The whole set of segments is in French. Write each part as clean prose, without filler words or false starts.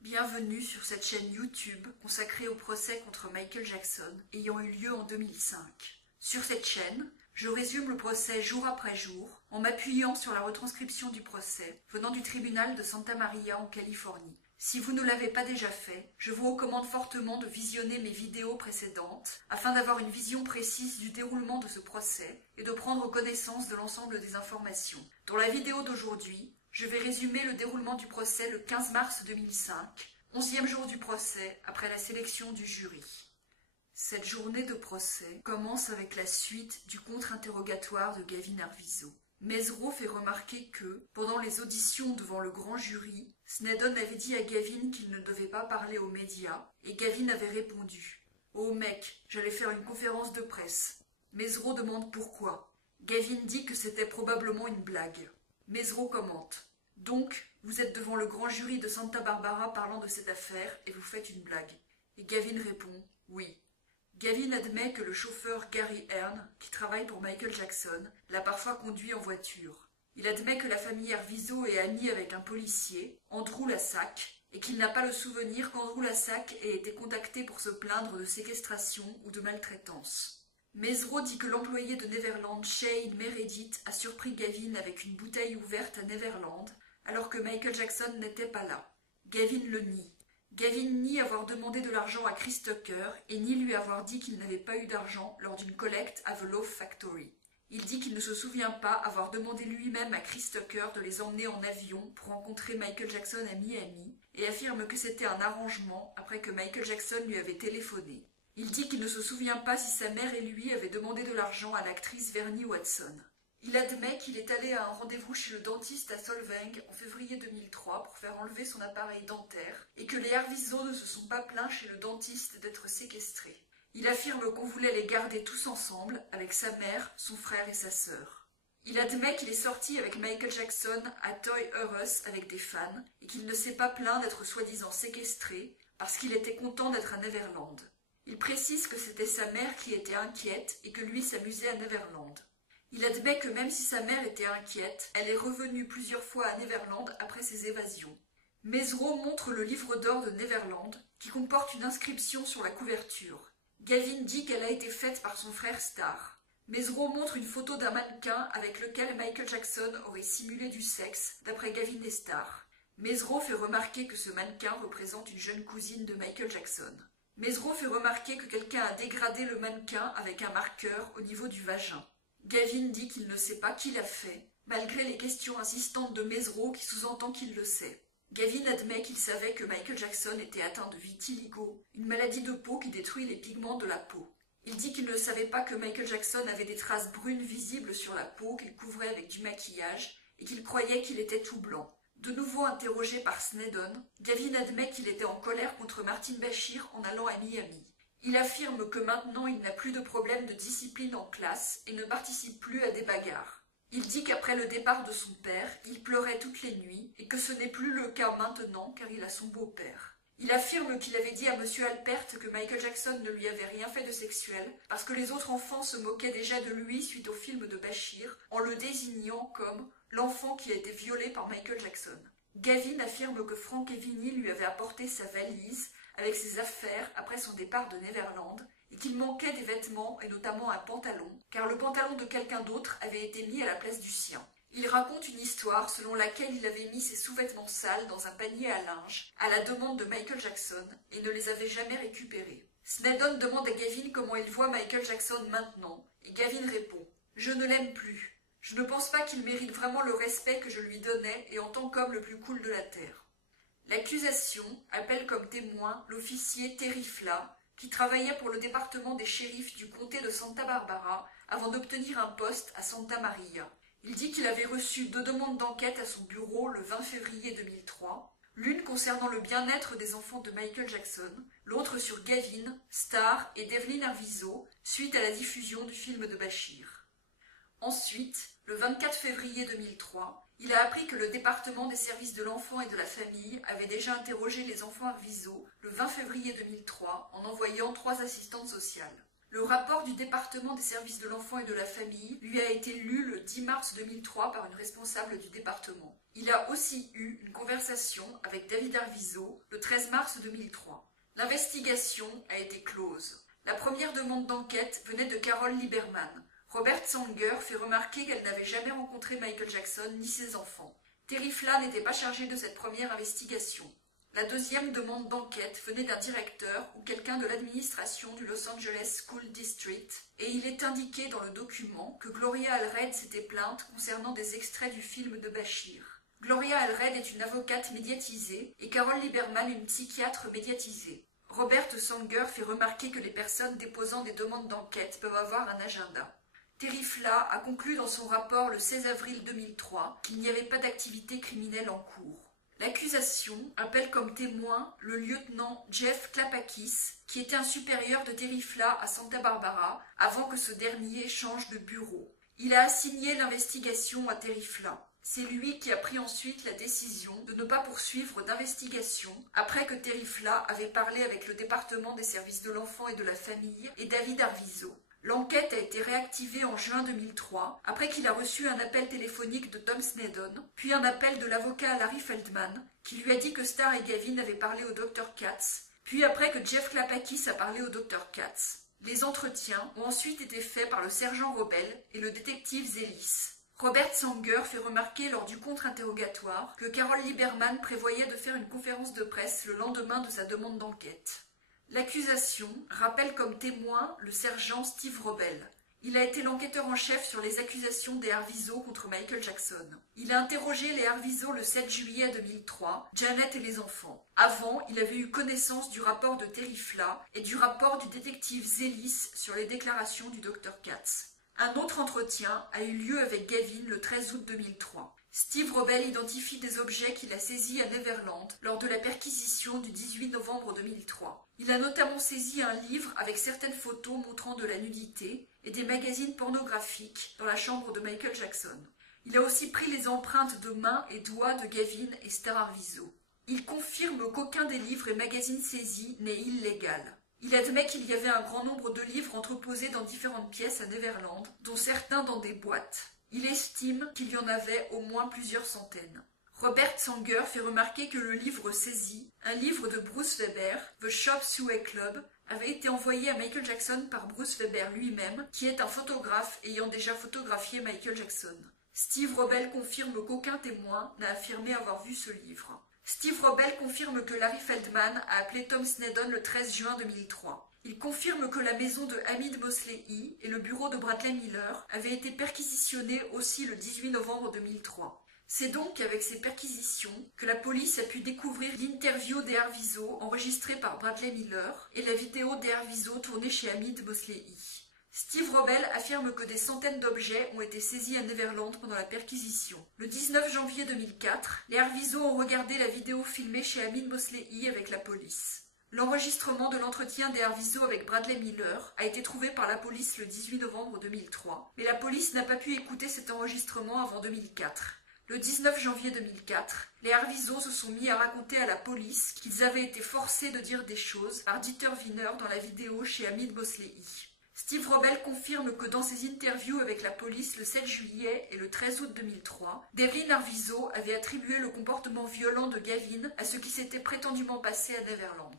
Bienvenue sur cette chaîne YouTube consacrée au procès contre Michael Jackson ayant eu lieu en 2005. Sur cette chaîne, je résume le procès jour après jour en m'appuyant sur la retranscription du procès venant du tribunal de Santa Maria en Californie. Si vous ne l'avez pas déjà fait, je vous recommande fortement de visionner mes vidéos précédentes afin d'avoir une vision précise du déroulement de ce procès et de prendre connaissance de l'ensemble des informations. Dans la vidéo d'aujourd'hui, je vais résumer le déroulement du procès le 15 mars 2005, 11e jour du procès après la sélection du jury. Cette journée de procès commence avec la suite du contre-interrogatoire de Gavin Arvizo. Mesereau fait remarquer que, pendant les auditions devant le grand jury, Snedden avait dit à Gavin qu'il ne devait pas parler aux médias, et Gavin avait répondu « Oh mec, j'allais faire une conférence de presse ». Mesereau demande pourquoi. Gavin dit que c'était probablement une blague. Mesereau commente « Donc, vous êtes devant le grand jury de Santa Barbara parlant de cette affaire et vous faites une blague ». Et Gavin répond « Oui ». Gavin admet que le chauffeur Gary Hearn, qui travaille pour Michael Jackson, l'a parfois conduit en voiture. Il admet que la famille Arvizo est amie avec un policier, Andrew Lassac, et qu'il n'a pas le souvenir qu'Andrew Lassac ait été contacté pour se plaindre de séquestration ou de maltraitance. Mesereau dit que l'employé de Neverland, Shane Meredith, a surpris Gavin avec une bouteille ouverte à Neverland, alors que Michael Jackson n'était pas là. Gavin le nie. Gavin nie avoir demandé de l'argent à Chris Tucker et nie lui avoir dit qu'il n'avait pas eu d'argent lors d'une collecte à The Loaf Factory. Il dit qu'il ne se souvient pas avoir demandé lui-même à Chris Tucker de les emmener en avion pour rencontrer Michael Jackson à Miami et affirme que c'était un arrangement après que Michael Jackson lui avait téléphoné. Il dit qu'il ne se souvient pas si sa mère et lui avaient demandé de l'argent à l'actrice Vernie Watson. Il admet qu'il est allé à un rendez-vous chez le dentiste à Solvang en février 2003 pour faire enlever son appareil dentaire et que les Arvizo ne se sont pas plaints chez le dentiste d'être séquestrés. Il affirme qu'on voulait les garder tous ensemble avec sa mère, son frère et sa sœur. Il admet qu'il est sorti avec Michael Jackson à Toys R Us avec des fans et qu'il ne s'est pas plaint d'être soi-disant séquestré parce qu'il était content d'être à Neverland. Il précise que c'était sa mère qui était inquiète et que lui s'amusait à Neverland. Il admet que même si sa mère était inquiète, elle est revenue plusieurs fois à Neverland après ses évasions. Mesereau montre le livre d'or de Neverland, qui comporte une inscription sur la couverture. Gavin dit qu'elle a été faite par son frère Starr. Mesereau montre une photo d'un mannequin avec lequel Michael Jackson aurait simulé du sexe, d'après Gavin et Starr. Mesereau fait remarquer que ce mannequin représente une jeune cousine de Michael Jackson. Mesereau fait remarquer que quelqu'un a dégradé le mannequin avec un marqueur au niveau du vagin. Gavin dit qu'il ne sait pas qui l'a fait, malgré les questions insistantes de Mesereau qui sous-entend qu'il le sait. Gavin admet qu'il savait que Michael Jackson était atteint de vitiligo, une maladie de peau qui détruit les pigments de la peau. Il dit qu'il ne savait pas que Michael Jackson avait des traces brunes visibles sur la peau qu'il couvrait avec du maquillage et qu'il croyait qu'il était tout blanc. De nouveau interrogé par Snedden, Gavin admet qu'il était en colère contre Martin Bashir en allant à Miami. Il affirme que maintenant il n'a plus de problème de discipline en classe et ne participe plus à des bagarres. Il dit qu'après le départ de son père, il pleurait toutes les nuits et que ce n'est plus le cas maintenant car il a son beau-père. Il affirme qu'il avait dit à M. Alpert que Michael Jackson ne lui avait rien fait de sexuel parce que les autres enfants se moquaient déjà de lui suite au film de Bashir en le désignant comme l'enfant qui a été violé par Michael Jackson. Gavin affirme que Frank Evigny lui avait apporté sa valise avec ses affaires après son départ de Neverland et qu'il manquait des vêtements et notamment un pantalon, car le pantalon de quelqu'un d'autre avait été mis à la place du sien. Il raconte une histoire selon laquelle il avait mis ses sous-vêtements sales dans un panier à linge à la demande de Michael Jackson et ne les avait jamais récupérés. Snedden demande à Gavin comment il voit Michael Jackson maintenant et Gavin répond « Je ne l'aime plus. Je ne pense pas qu'il mérite vraiment le respect que je lui donnais et en tant qu'homme le plus cool de la Terre. » L'accusation appelle comme témoin l'officier Terry Fla, qui travaillait pour le département des shérifs du comté de Santa Barbara avant d'obtenir un poste à Santa Maria. Il dit qu'il avait reçu 2 demandes d'enquête à son bureau le 20 février 2003, l'une concernant le bien-être des enfants de Michael Jackson, l'autre sur Gavin, Starr et Devlin Arvizo, suite à la diffusion du film de Bashir. Ensuite, le 24 février 2003, il a appris que le département des services de l'enfant et de la famille avait déjà interrogé les enfants Arvizo le 20 février 2003 en envoyant 3 assistantes sociales. Le rapport du département des services de l'enfant et de la famille lui a été lu le 10 mars 2003 par une responsable du département. Il a aussi eu une conversation avec David Arvizo le 13 mars 2003. L'investigation a été close. La première demande d'enquête venait de Carole Lieberman. Robert Sanger fait remarquer qu'elle n'avait jamais rencontré Michael Jackson ni ses enfants. Terry Fla n'était pas chargé de cette première investigation. La deuxième demande d'enquête venait d'un directeur ou quelqu'un de l'administration du Los Angeles School District et il est indiqué dans le document que Gloria Allred s'était plainte concernant des extraits du film de Bashir. Gloria Allred est une avocate médiatisée et Carole Lieberman une psychiatre médiatisée. Robert Sanger fait remarquer que les personnes déposant des demandes d'enquête peuvent avoir un agenda. Terry Fla a conclu dans son rapport le 16 avril 2003 qu'il n'y avait pas d'activité criminelle en cours. L'accusation appelle comme témoin le lieutenant Jeff Klapakis, qui était un supérieur de Terry Fla à Santa Barbara avant que ce dernier change de bureau. Il a assigné l'investigation à Terry Fla. C'est lui qui a pris ensuite la décision de ne pas poursuivre d'investigation après que Terry Fla avait parlé avec le département des services de l'enfant et de la famille et David Arvizo. L'enquête a été réactivée en juin 2003, après qu'il a reçu un appel téléphonique de Tom Sneddon, puis un appel de l'avocat Larry Feldman, qui lui a dit que Starr et Gavin avaient parlé au Dr Katz, puis après que Jeff Klapakis a parlé au Dr Katz. Les entretiens ont ensuite été faits par le sergent Robel et le détective Zelis. Robert Sanger fait remarquer lors du contre-interrogatoire que Carole Lieberman prévoyait de faire une conférence de presse le lendemain de sa demande d'enquête. L'accusation rappelle comme témoin le sergent Steve Robel. Il a été l'enquêteur en chef sur les accusations des Arvizo contre Michael Jackson. Il a interrogé les Arvizo le 7 juillet 2003, Janet et les enfants. Avant, il avait eu connaissance du rapport de Terry Fla et du rapport du détective Zelis sur les déclarations du Dr Katz. Un autre entretien a eu lieu avec Gavin le 13 août 2003. Steve Robel identifie des objets qu'il a saisis à Neverland lors de la perquisition du 18 novembre 2003. Il a notamment saisi un livre avec certaines photos montrant de la nudité et des magazines pornographiques dans la chambre de Michael Jackson. Il a aussi pris les empreintes de mains et doigts de Gavin et Starr Arvizo. Il confirme qu'aucun des livres et magazines saisis n'est illégal. Il admet qu'il y avait un grand nombre de livres entreposés dans différentes pièces à Neverland, dont certains dans des boîtes. Il estime qu'il y en avait au moins plusieurs centaines. Robert Sanger fait remarquer que le livre saisi, un livre de Bruce Weber, The Chop Suey Club, avait été envoyé à Michael Jackson par Bruce Weber lui-même, qui est un photographe ayant déjà photographié Michael Jackson. Steve Robel confirme qu'aucun témoin n'a affirmé avoir vu ce livre. Steve Robel confirme que Larry Feldman a appelé Tom Sneddon le 13 juin 2003. Il confirme que la maison de Hamid Mosley et le bureau de Bradley Miller avaient été perquisitionnés aussi le 18 novembre 2003. C'est donc avec ces perquisitions que la police a pu découvrir l'interview des Arvizo enregistrée par Bradley Miller et la vidéo des Arvizo tournée chez Hamid Mosley. Steve Robel affirme que des centaines d'objets ont été saisis à Neverland pendant la perquisition. Le 19 janvier 2004, les Arvizo ont regardé la vidéo filmée chez Hamid Mosley avec la police. L'enregistrement de l'entretien des Arvizo avec Bradley Miller a été trouvé par la police le 18 novembre 2003, mais la police n'a pas pu écouter cet enregistrement avant 2004. Le 19 janvier 2004, les Arvizo se sont mis à raconter à la police qu'ils avaient été forcés de dire des choses par Dieter Wiener dans la vidéo chez Hamid Mosley. Steve Robel confirme que dans ses interviews avec la police le 7 juillet et le 13 août 2003, Devlin Arvizo avait attribué le comportement violent de Gavin à ce qui s'était prétendument passé à Neverland.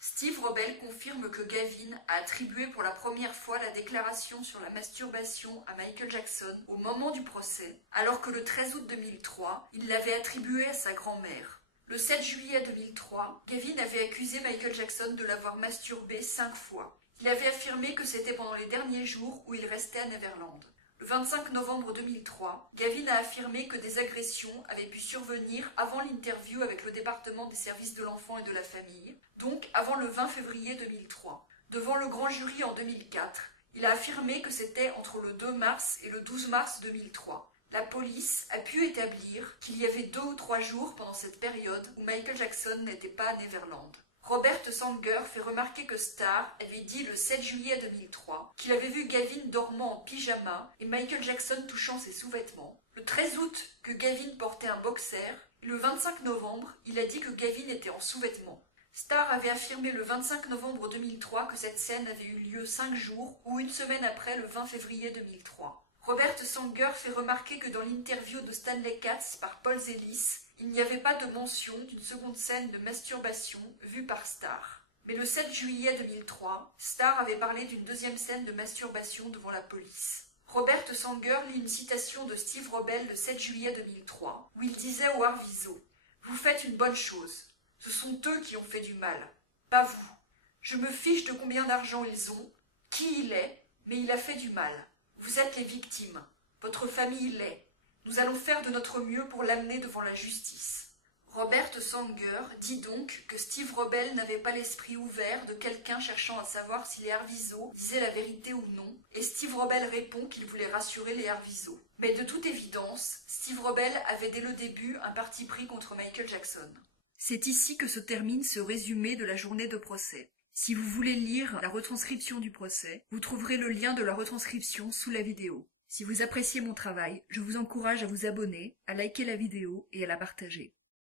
Steve Robel confirme que Gavin a attribué pour la première fois la déclaration sur la masturbation à Michael Jackson au moment du procès, alors que le 13 août 2003, il l'avait attribué à sa grand-mère. Le 7 juillet 2003, Gavin avait accusé Michael Jackson de l'avoir masturbé 5 fois. Il avait affirmé que c'était pendant les derniers jours où il restait à Neverland. Le 25 novembre 2003, Gavin a affirmé que des agressions avaient pu survenir avant l'interview avec le département des services de l'enfant et de la famille, donc avant le 20 février 2003. Devant le grand jury en 2004, il a affirmé que c'était entre le 2 mars et le 12 mars 2003. La police a pu établir qu'il y avait 2 ou 3 jours pendant cette période où Michael Jackson n'était pas à Neverland. Robert Sanger fait remarquer que Starr avait dit le 7 juillet 2003 qu'il avait vu Gavin dormant en pyjama et Michael Jackson touchant ses sous-vêtements. Le 13 août, que Gavin portait un boxer, et le 25 novembre, il a dit que Gavin était en sous-vêtements. Starr avait affirmé le 25 novembre 2003 que cette scène avait eu lieu 5 jours ou une semaine après le 20 février 2003. Robert Sanger fait remarquer que dans l'interview de Stanley Katz par Paul Zellis, il n'y avait pas de mention d'une seconde scène de masturbation vue par Starr. Mais le 7 juillet 2003, Starr avait parlé d'une deuxième scène de masturbation devant la police. Robert Sanger lit une citation de Steve Robel le 7 juillet 2003, où il disait au Arvizo « Vous faites une bonne chose. Ce sont eux qui ont fait du mal, pas vous. Je me fiche de combien d'argent ils ont, qui il est, mais il a fait du mal. Vous êtes les victimes. Votre famille l'est. Nous allons faire de notre mieux pour l'amener devant la justice. » Robert Sanger dit donc que Steve Robel n'avait pas l'esprit ouvert de quelqu'un cherchant à savoir si les Arvizo disaient la vérité ou non, et Steve Robel répond qu'il voulait rassurer les Arvizo. Mais de toute évidence, Steve Robel avait dès le début un parti pris contre Michael Jackson. C'est ici que se termine ce résumé de la journée de procès. Si vous voulez lire la retranscription du procès, vous trouverez le lien de la retranscription sous la vidéo. Si vous appréciez mon travail, je vous encourage à vous abonner, à liker la vidéo et à la partager.